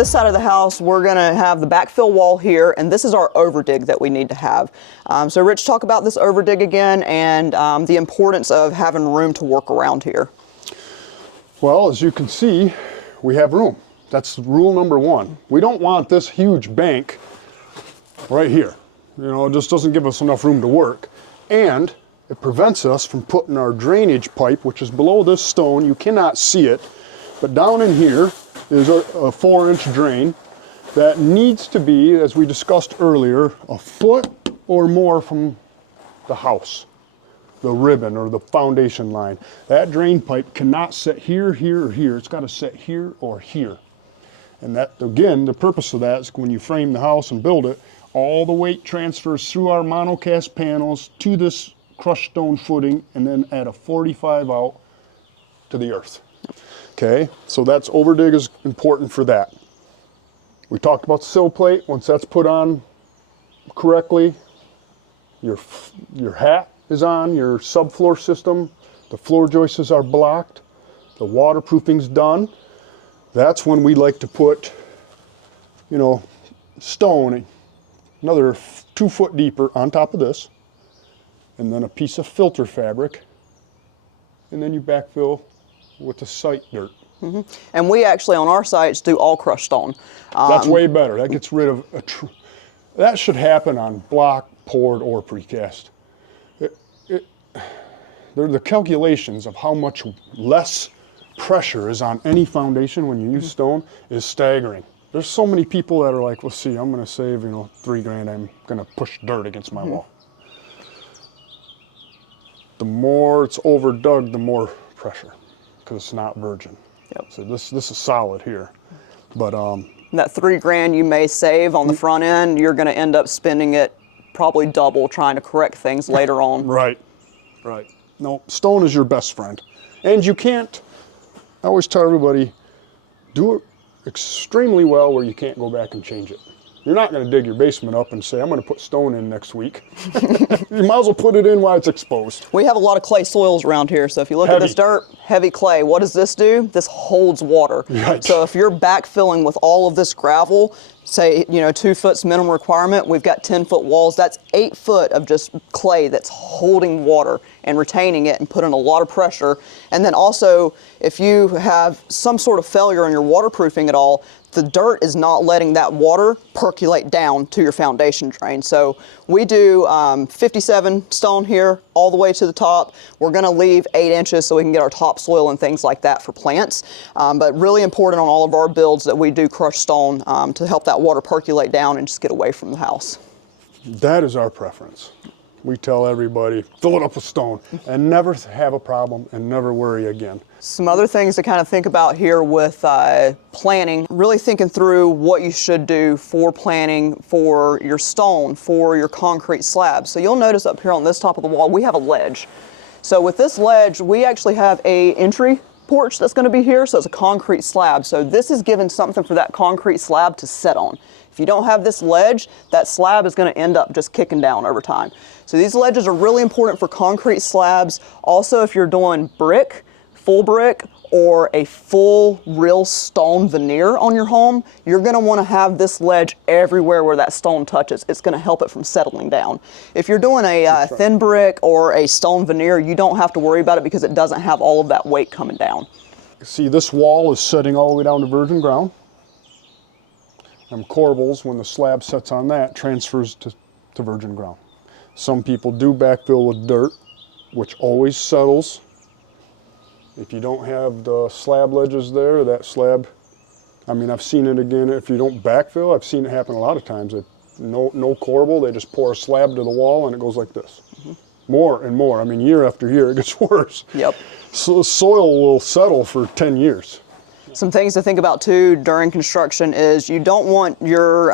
this side of the house, we're gonna have the backfill wall here, and this is our overdig that we need to have. So Rich, talk about this overdig again and the importance of having room to work around here. Well, as you can see, we have room. That's rule number one. We don't want this huge bank right here. You know, it just doesn't give us enough room to work. And it prevents us from putting our drainage pipe, which is below this stone. You cannot see it, but down in here is a 4-inch drain that needs to be, as we discussed earlier, a foot or more from the house, the ribbon or the foundation line. That drain pipe cannot sit here, here, or here. It's got to sit here or here. And that, again, the purpose of that is when you frame the house and build it, all the weight transfers through our monocast panels to this crushed stone footing and then at a 45 out to the earth. Okay, so that's overdig is important for that. We talked about sill plate. Once that's put on correctly, your hat is on, your subfloor system, the floor joists are blocked, the waterproofing's done. That's when we like to put, you know, stone, another 2 foot deeper on top of this, and then a piece of filter fabric, and then you backfill with the site dirt. Mm-hmm. And we actually on our sites do all crushed stone. That's way better. That gets rid of that should happen on block, poured, or precast. The calculations of how much less pressure is on any foundation when you use stone is staggering. There's so many people that are like, well, see, I'm going to save, you know, $3 grand. I'm going to push dirt against my wall. The more it's overdug, the more pressure, because it's not virgin. Yep. So this is solid here, but that $3 grand you may save on the front end, you're going to end up spending it probably double trying to correct things later on. Right. No, stone is your best friend, and you can't. I always tell everybody, do it extremely well where you can't go back and change it. You're not going to dig your basement up and say, I'm going to put stone in next week. You might as well put it in while it's exposed. We have a lot of clay soils around here, so if you look at this dirt, heavy clay, what does this do? This holds water. Right. So if you're backfilling with all of this gravel, say, you know, 2 foot's minimum requirement, we've got 10-foot walls, that's 8 foot of just clay that's holding water and retaining it and putting a lot of pressure. And then also, if you have some sort of failure in your waterproofing at all, the dirt is not letting that water percolate down to your foundation drain. So we do 57 stone here all the way to the top. We're gonna leave 8 inches so we can get our topsoil and things like that for plants. But really important on all of our builds that we do crushed stone to help that water percolate down and just get away from the house. That is our preference. We tell everybody, fill it up with stone and never have a problem and never worry again. Some other things to kind of think about here with planning, really thinking through what you should do for planning for your stone, for your concrete slab. So you'll notice up here on this top of the wall, we have a ledge. So with this ledge, we actually have a entry porch that's going to be here, so it's a concrete slab. So this is giving something for that concrete slab to sit on. If you don't have this ledge, that slab is going to end up just kicking down over time. So these ledges are really important for concrete slabs. Also, if you're doing brick, full brick, or a full real stone veneer on your home, you're going to want to have this ledge everywhere where that stone touches. It's going to help it from settling down. If you're doing a thin brick or a stone veneer, you don't have to worry about it because it doesn't have all of that weight coming down. See, this wall is setting all the way down to virgin ground. And corbels, when the slab sets on that, transfers to virgin ground. Some people do backfill with dirt, which always settles. If you don't have the slab ledges there, that slab, I mean, I've seen it again. If you don't backfill, I've seen it happen a lot of times. No corbel, they just pour a slab to the wall and it goes like this. More and more. I mean, year after year, it gets worse. Yep. So the soil will settle for 10 years. Some things to think about too during construction is you don't want your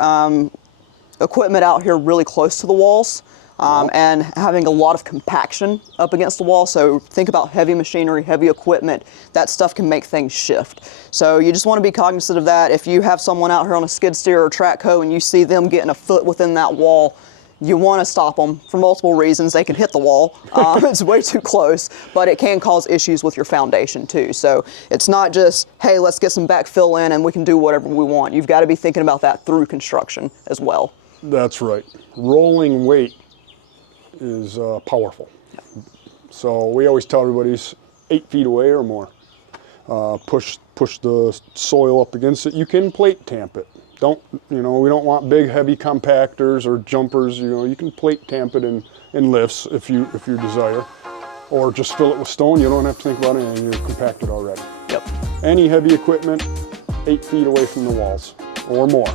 equipment out here really close to the walls. And having a lot of compaction up against the wall. So think about heavy machinery, heavy equipment. That stuff can make things shift. So you just want to be cognizant of that. If you have someone out here on a skid steer or track hoe and you see them getting a foot within that wall, You want to stop them for multiple reasons. They can hit the wall. It's way too close, but it can cause issues with your foundation too. So it's not just, hey, let's get some backfill in and we can do whatever we want. You've got to be thinking about that through construction as well. That's right. Rolling weight is powerful. So we always tell everybody 8 feet away or more. Push the soil up against it. You can plate tamp it. We don't want big heavy compactors or jumpers. You can plate tamp it in lifts if you desire, or just fill it with stone. You don't have to think about anything. You're compacted already. Yep. Any heavy equipment, 8 feet away from the walls or more.